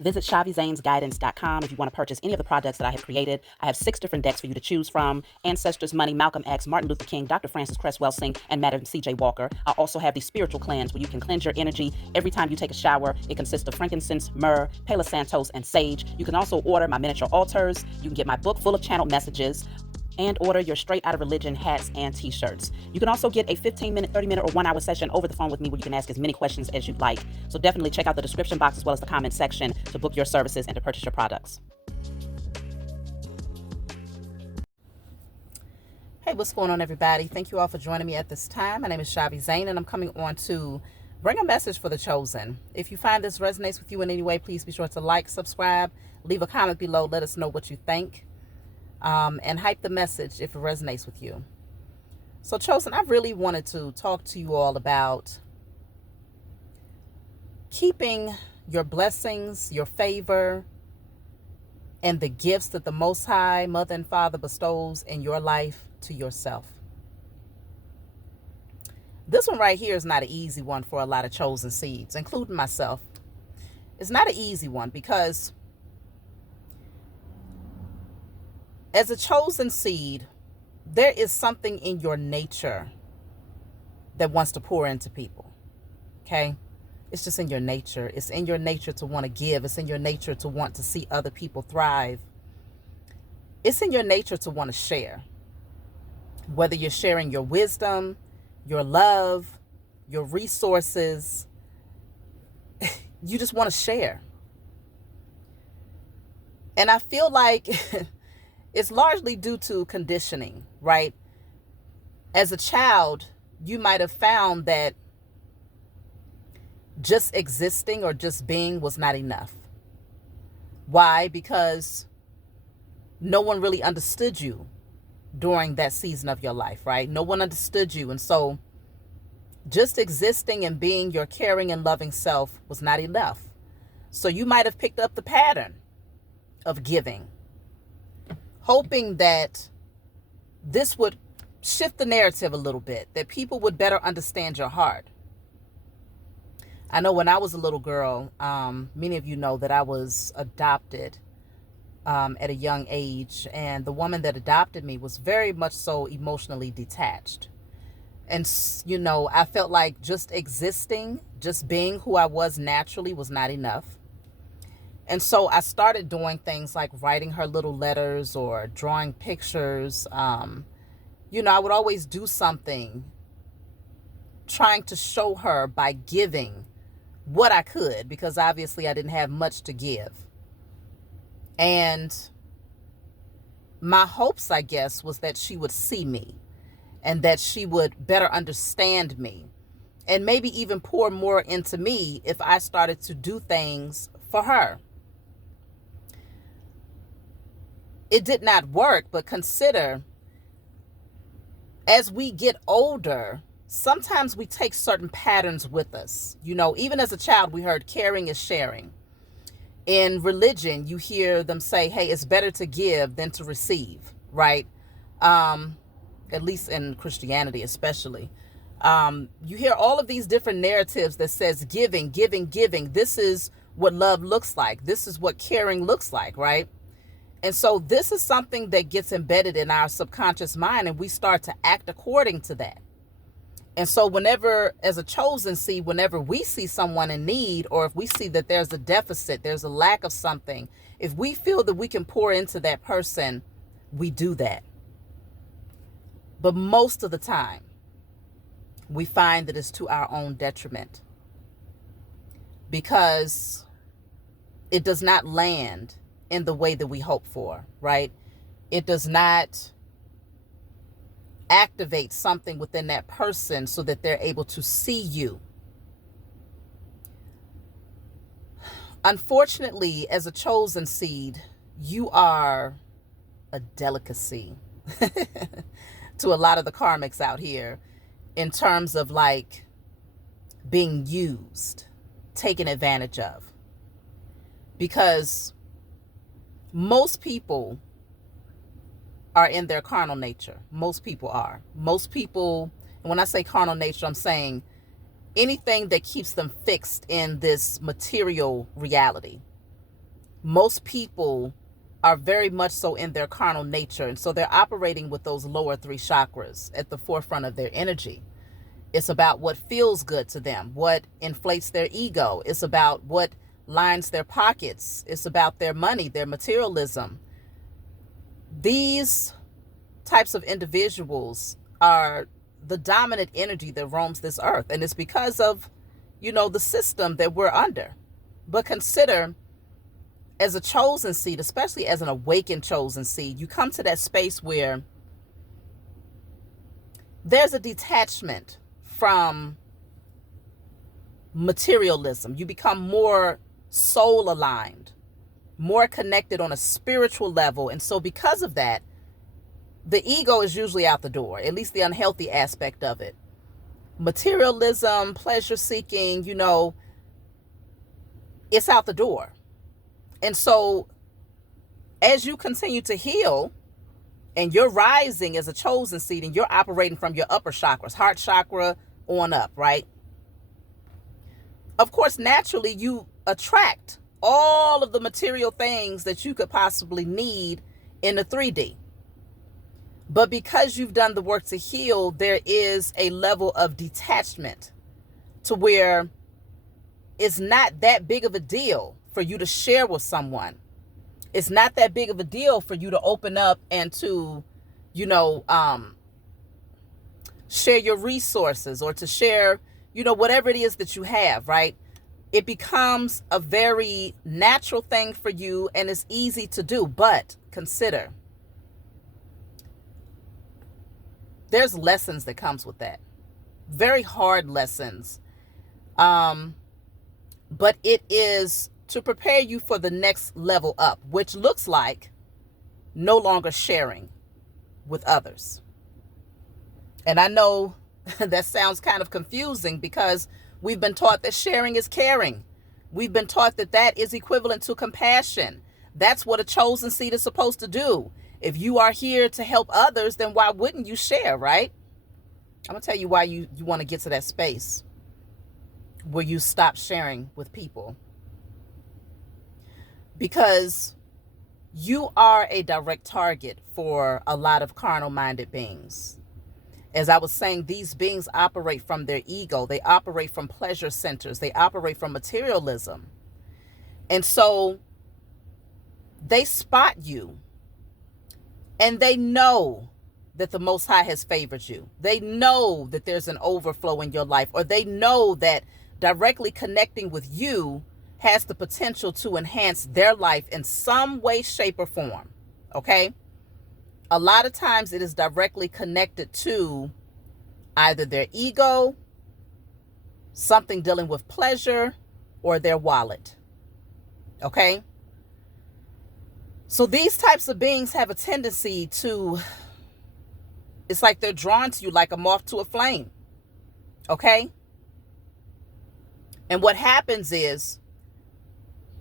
Visit ChaviZanesGuidance.com if you want to purchase any of the projects that I have created. I have 6 different decks for you to choose from: Ancestors Money, Malcolm X, Martin Luther King, Dr. Francis Cress Welsing, and Madam C.J. Walker. I also have the Spiritual Cleanse, where you can cleanse your energy every time you take a shower. It consists of frankincense, myrrh, Palo Santos, and sage. You can also order my miniature altars. You can get my book full of channeled messages, and order your Straight Outta Religion hats and t-shirts. You can also get a 15-minute, 30-minute, or 1-hour session over the phone with me, where you can ask as many questions as you'd like. So definitely check out the description box as well as the comment section to book your services and to purchase your products. Hey, what's going on, everybody? Thank you all for joining me at this time. My name is Chhavi Zane, and I'm coming on to bring a message for the chosen. If you find this resonates with you in any way, please be sure to like, subscribe, leave a comment below, let us know what you think. And hype the message if it resonates with you. So, chosen, I really wanted to talk to you all about keeping your blessings, your favor, and the gifts that the Most High Mother and Father bestows in your life to yourself. This one right here is not an easy one for a lot of chosen seeds, including myself. It's not an easy one because as a chosen seed, there is something in your nature that wants to pour into people, okay? It's just in your nature. It's in your nature to want to give. It's in your nature to want to see other people thrive. It's in your nature to want to share. Whether you're sharing your wisdom, your love, your resources, you just want to share. And I feel like it's largely due to conditioning, right? As a child, you might have found that just existing or just being was not enough. Why? Because no one really understood you during that season of your life, right? No one understood you. And so just existing and being your caring and loving self was not enough. So you might have picked up the pattern of giving, hoping that this would shift the narrative a little bit, that people would better understand your heart. I know when I was a little girl, many of you know that I was adopted at a young age, and the woman that adopted me was very much so emotionally detached. And, you know, I felt like just existing, just being who I was naturally was not enough. And so I started doing things like writing her little letters or drawing pictures. You know, I would always do something trying to show her by giving what I could, because obviously I didn't have much to give. And my hopes, I guess, was that she would see me and that she would better understand me and maybe even pour more into me if I started to do things for her. It did not work, but consider, as we get older, sometimes we take certain patterns with us. You know, even as a child, we heard caring is sharing. In religion, you hear them say, hey, it's better to give than to receive, right? At least in Christianity, especially. You hear all of these different narratives that says giving, giving, giving. This is what love looks like. This is what caring looks like, right? And so this is something that gets embedded in our subconscious mind, and we start to act according to that. And so whenever, as a chosen seed, whenever we see someone in need, or if we see that there's a deficit, there's a lack of something, if we feel that we can pour into that person, we do that. But most of the time, we find that it's to our own detriment, because it does not land in the way that we hope for, right? It does not activate something within that person so that they're able to see you. Unfortunately, as a chosen seed, you are a delicacy to a lot of the karmics out here in terms of like being used, taken advantage of. Because most people are in their carnal nature. Most people are. Most people, and when I say carnal nature, I'm saying anything that keeps them fixed in this material reality. most people are very much so in their carnal nature. And so they're operating with those lower three chakras at the forefront of their energy. It's about what feels good to them, what inflates their ego. It's about what lines their pockets. It's about their money, their materialism. These types of individuals are the dominant energy that roams this earth. And it's because of, the system that we're under. But consider, as a chosen seed, especially as an awakened chosen seed, you come to that space where there's a detachment from materialism. You become more soul aligned, more connected on a spiritual level. And so because of that, the ego is usually out the door, at least the unhealthy aspect of it. Materialism, pleasure seeking, it's out the door. And so as you continue to heal and you're rising as a chosen seed and you're operating from your upper chakras, heart chakra on up, right? Of course, naturally, you attract all of the material things that you could possibly need in the 3D. But because you've done the work to heal, there is a level of detachment to where it's not that big of a deal for you to share with someone. It's not that big of a deal for you to open up and to, share your resources or to share, whatever it is that you have, right? It becomes a very natural thing for you and it's easy to do. But consider, there's lessons that comes with that. Very hard lessons. But it is to prepare you for the next level up, which looks like no longer sharing with others. And I know that sounds kind of confusing because we've been taught that sharing is caring. We've been taught that that is equivalent to compassion. That's what a chosen seed is supposed to do. If you are here to help others, then why wouldn't you share, right? I'm going to tell you why you want to get to that space where you stop sharing with people. Because you are a direct target for a lot of carnal-minded beings. As I was saying, these beings operate from their ego. They operate from pleasure centers. They operate from materialism. And so they spot you. And they know that the Most High has favored you. They know that there's an overflow in your life, or they know that directly connecting with you has the potential to enhance their life in some way, shape, or form. Okay? A lot of times it is directly connected to either their ego, something dealing with pleasure, or their wallet. Okay? So these types of beings have a tendency to, it's like they're drawn to you like a moth to a flame. Okay? And what happens is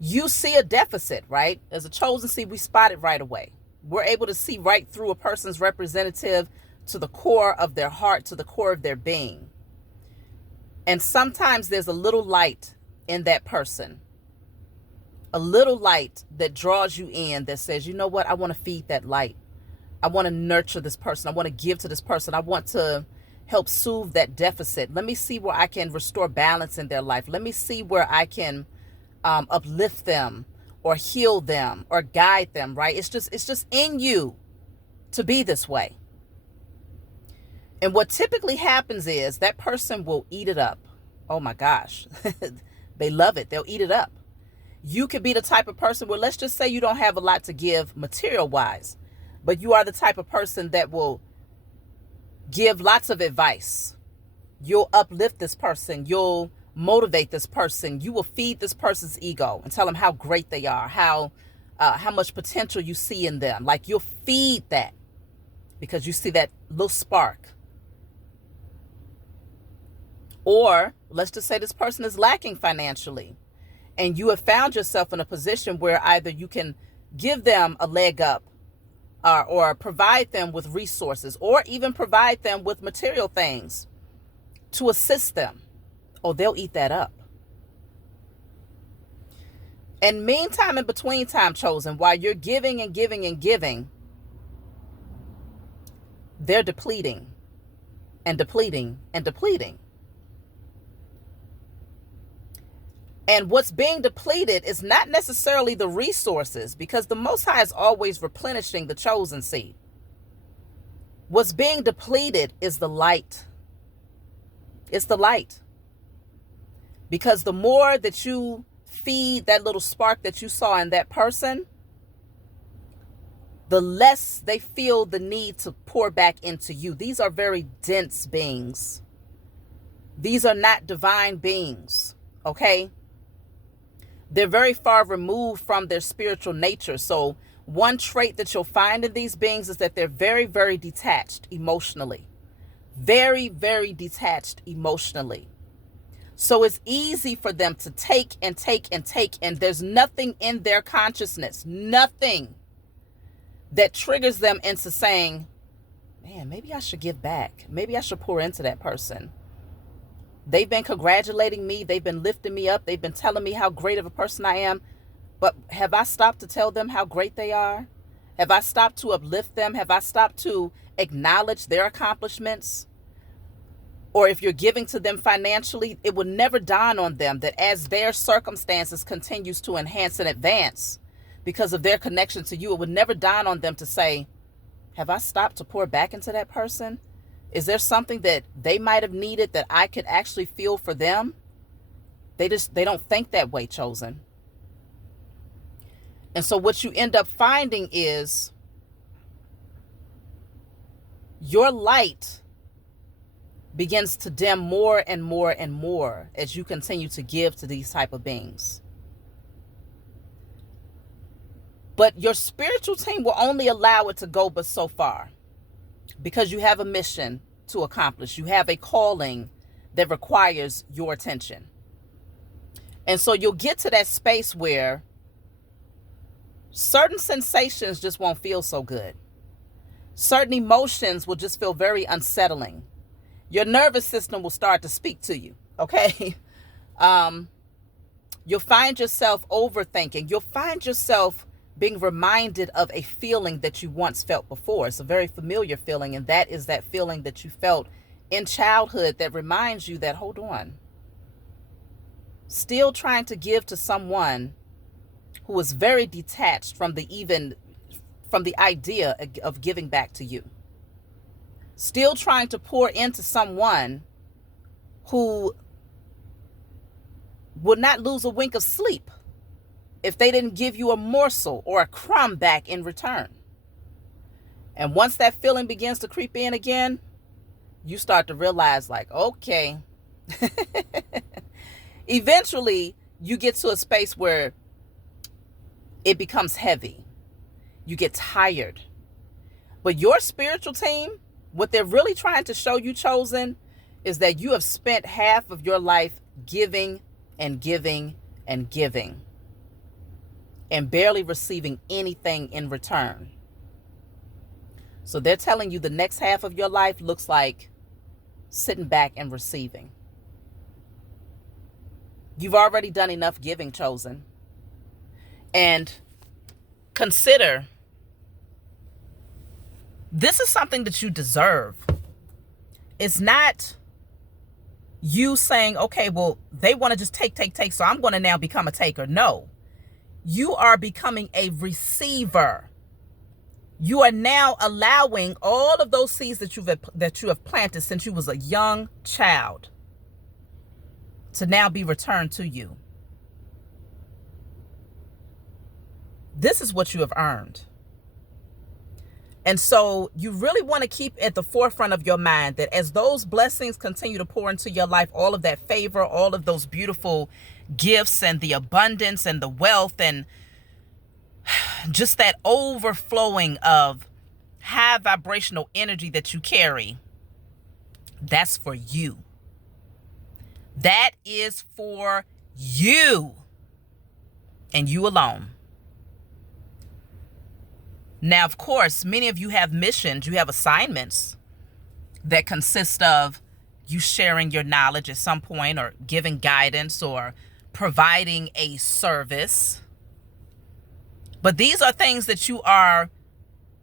you see a deficit, right? As a chosen seed, we spot it right away. We're able to see right through a person's representative to the core of their heart, to the core of their being. And sometimes there's a little light in that person. A little light that draws you in, that says, you know what, I want to feed that light. I want to nurture this person. I want to give to this person. I want to help soothe that deficit. Let me see where I can restore balance in their life. Let me see where I can uplift them or heal them or guide them, right? It's just in you to be this way. And what typically happens is that person will eat it up. Oh my gosh. They love it. They'll eat it up. You could be the type of person where, let's just say you don't have a lot to give material wise, but you are the type of person that will give lots of advice. You'll uplift this person. You'll motivate this person. You will feed this person's ego and tell them how great they are, how much potential you see in them. Like, you'll feed that because you see that little spark. Or let's just say this person is lacking financially, and you have found yourself in a position where either you can give them a leg up, or provide them with resources, or even provide them with material things to assist them. Oh, they'll eat that up. And meantime, in between time, chosen, while you're giving and giving and giving, they're depleting and depleting and depleting. And what's being depleted is not necessarily the resources, because the Most High is always replenishing the chosen seed. What's being depleted is the light. It's the light. Because the more that you feed that little spark that you saw in that person, the less they feel the need to pour back into you. These are very dense beings. These are not divine beings, okay? They're very far removed from their spiritual nature. So one trait that you'll find in these beings is that they're very, very detached emotionally. Very, very detached emotionally. So it's easy for them to take and take and take, and there's nothing in their consciousness, nothing that triggers them into saying, man, maybe I should give back. Maybe I should pour into that person. They've been congratulating me. They've been lifting me up. They've been telling me how great of a person I am. But have I stopped to tell them how great they are? Have I stopped to uplift them? Have I stopped to acknowledge their accomplishments? Or if you're giving to them financially, it will never dawn on them that as their circumstances continues to enhance and advance because of their connection to you, it would never dawn on them to say, have I stopped to pour back into that person? Is there something that they might have needed that I could actually feel for them? They don't think that way, chosen. And so what you end up finding is your light begins to dim more and more and more as you continue to give to these type of beings. But your spiritual team will only allow it to go but so far, because you have a mission to accomplish. You have a calling that requires your attention. And so you'll get to that space where certain sensations just won't feel so good. Certain emotions will just feel very unsettling. Your nervous system will start to speak to you, okay? You'll find yourself overthinking. You'll find yourself being reminded of a feeling that you once felt before. It's a very familiar feeling, and that is that feeling that you felt in childhood that reminds you that, hold on, still trying to give to someone who is very detached from the idea of giving back to you. Still trying to pour into someone who would not lose a wink of sleep if they didn't give you a morsel or a crumb back in return. And once that feeling begins to creep in again, you start to realize, like, okay. Eventually, you get to a space where it becomes heavy. You get tired. But your spiritual team, what they're really trying to show you, chosen, is that you have spent half of your life giving and giving and giving and barely receiving anything in return. So they're telling you the next half of your life looks like sitting back and receiving. You've already done enough giving, chosen. And consider, this is something that you deserve. It's not you saying, okay, well, they want to just take, so I'm going to now become a taker. No, you are becoming a receiver. You are now allowing all of those seeds that you have planted since you was a young child to now be returned to you. This is what you have earned. And so you really want to keep at the forefront of your mind that as those blessings continue to pour into your life, all of that favor, all of those beautiful gifts and the abundance and the wealth and just that overflowing of high vibrational energy that you carry, that's for you. That is for you and you alone. Now, of course, many of you have missions, you have assignments that consist of you sharing your knowledge at some point or giving guidance or providing a service, But these are things that you are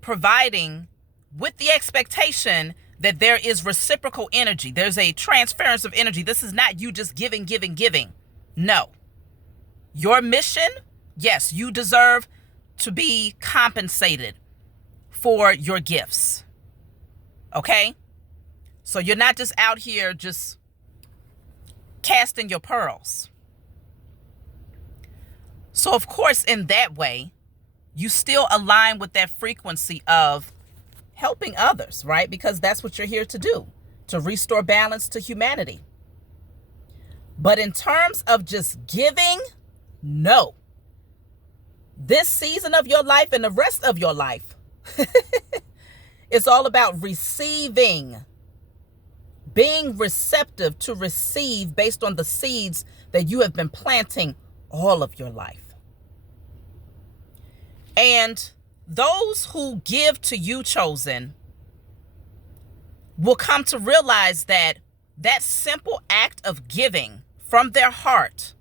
providing with the expectation that there is reciprocal energy. There's a transference of energy. This is not you just giving, giving, giving. No. Your mission, yes, you deserve to be compensated for your gifts. Okay? So you're not just out here just casting your pearls. So of course, in that way, you still align with that frequency of helping others, right? Because that's what you're here to do, to restore balance to humanity. But in terms of just giving, no. This season of your life and the rest of your life, it's all about receiving, being receptive to receive based on the seeds that you have been planting all of your life. And those who give to you, chosen, will come to realize that that simple act of giving from their heart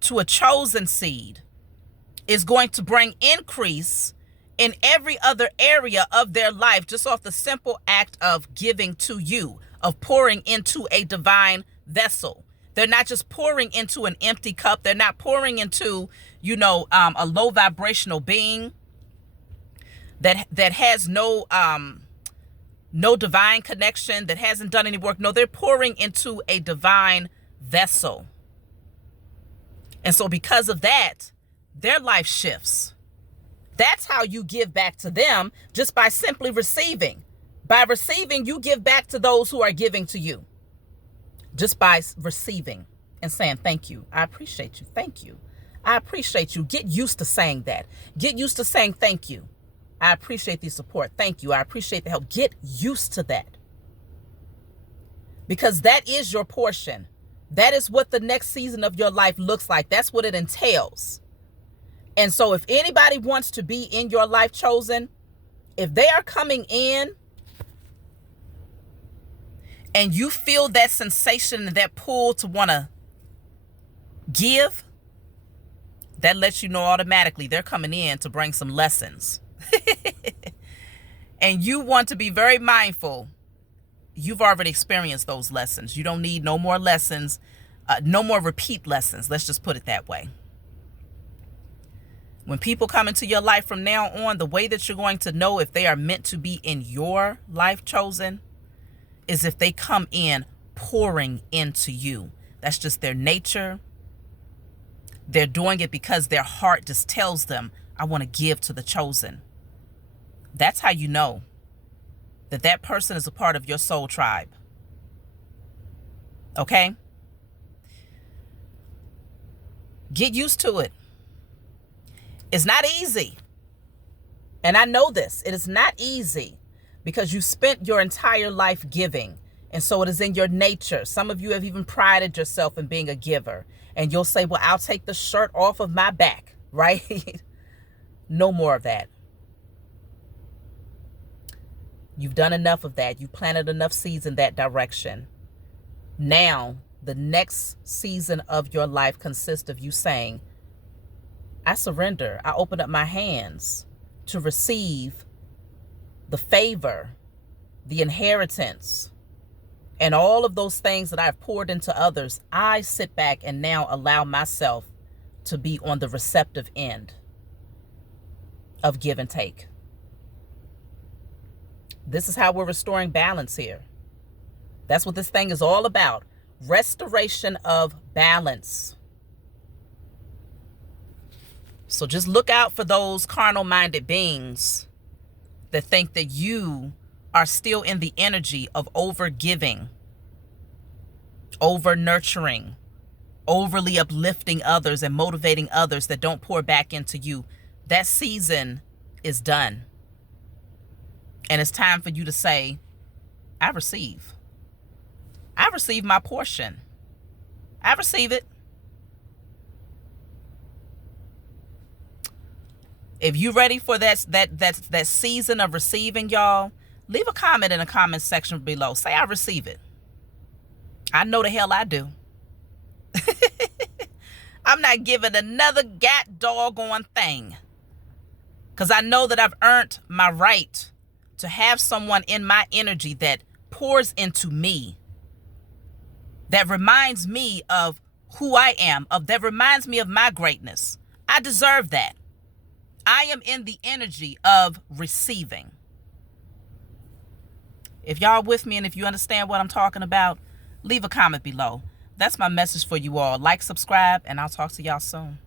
to a chosen seed is going to bring increase in every other area of their life, just off the simple act of giving to you, of pouring into a divine vessel. They're not just pouring into an empty cup. They're not pouring into, a low vibrational being that has no divine connection, that hasn't done any work. No, they're pouring into a divine vessel. And so because of that, their life shifts. That's how you give back to them, just by simply receiving. By receiving, you give back to those who are giving to you. Just by receiving and saying, thank you. I appreciate you. Thank you. I appreciate you. Get used to saying that. Get used to saying thank you. I appreciate the support. Thank you. I appreciate the help. Get used to that. Because that is your portion. That is what the next season of your life looks like. That's what it entails. And so if anybody wants to be in your life, chosen, if they are coming in and you feel that sensation and that pull to want to give, that lets you know automatically they're coming in to bring some lessons. And you want to be very mindful. You've already experienced those lessons. You don't need no more lessons, no more repeat lessons. Let's just put it that way. When people come into your life from now on, the way that you're going to know if they are meant to be in your life, chosen, is if they come in pouring into you. That's just their nature. They're doing it because their heart just tells them, I want to give to the chosen. That's how you know that that person is a part of your soul tribe. Okay? Get used to it. It's not easy. And I know this. It is not easy because you spent your entire life giving. And so it is in your nature. Some of you have even prided yourself in being a giver. And you'll say, well, I'll take the shirt off of my back, right? No more of that. You've done enough of that. You planted enough seeds in that direction. Now, the next season of your life consists of you saying, I surrender. I open up my hands to receive the favor, the inheritance, and all of those things that I've poured into others. I sit back and now allow myself to be on the receptive end of give and take. This is how we're restoring balance here. That's what this thing is all about. Restoration of balance. So just look out for those carnal-minded beings that think that you are still in the energy of over-giving, over-nurturing, overly uplifting others and motivating others that don't pour back into you. That season is done. And it's time for you to say, I receive. I receive my portion. I receive it. If you're ready for that season of receiving, y'all, leave a comment in the comment section below. Say, I receive it. I know the hell I do. I'm not giving another doggone thing Because I know that I've earned my right to have someone in my energy that pours into me, that reminds me of who I am, that reminds me of my greatness. I deserve that. I am in the energy of receiving. If y'all with me and if you understand what I'm talking about, leave a comment below. That's my message for you all. Like, subscribe, and I'll talk to y'all soon.